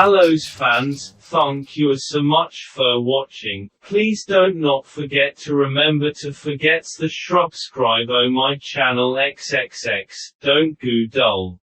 Hello fans, thank you so much for watching. Please don't not forget to remember to forget the subscribe on my channel XXX, don't go dull.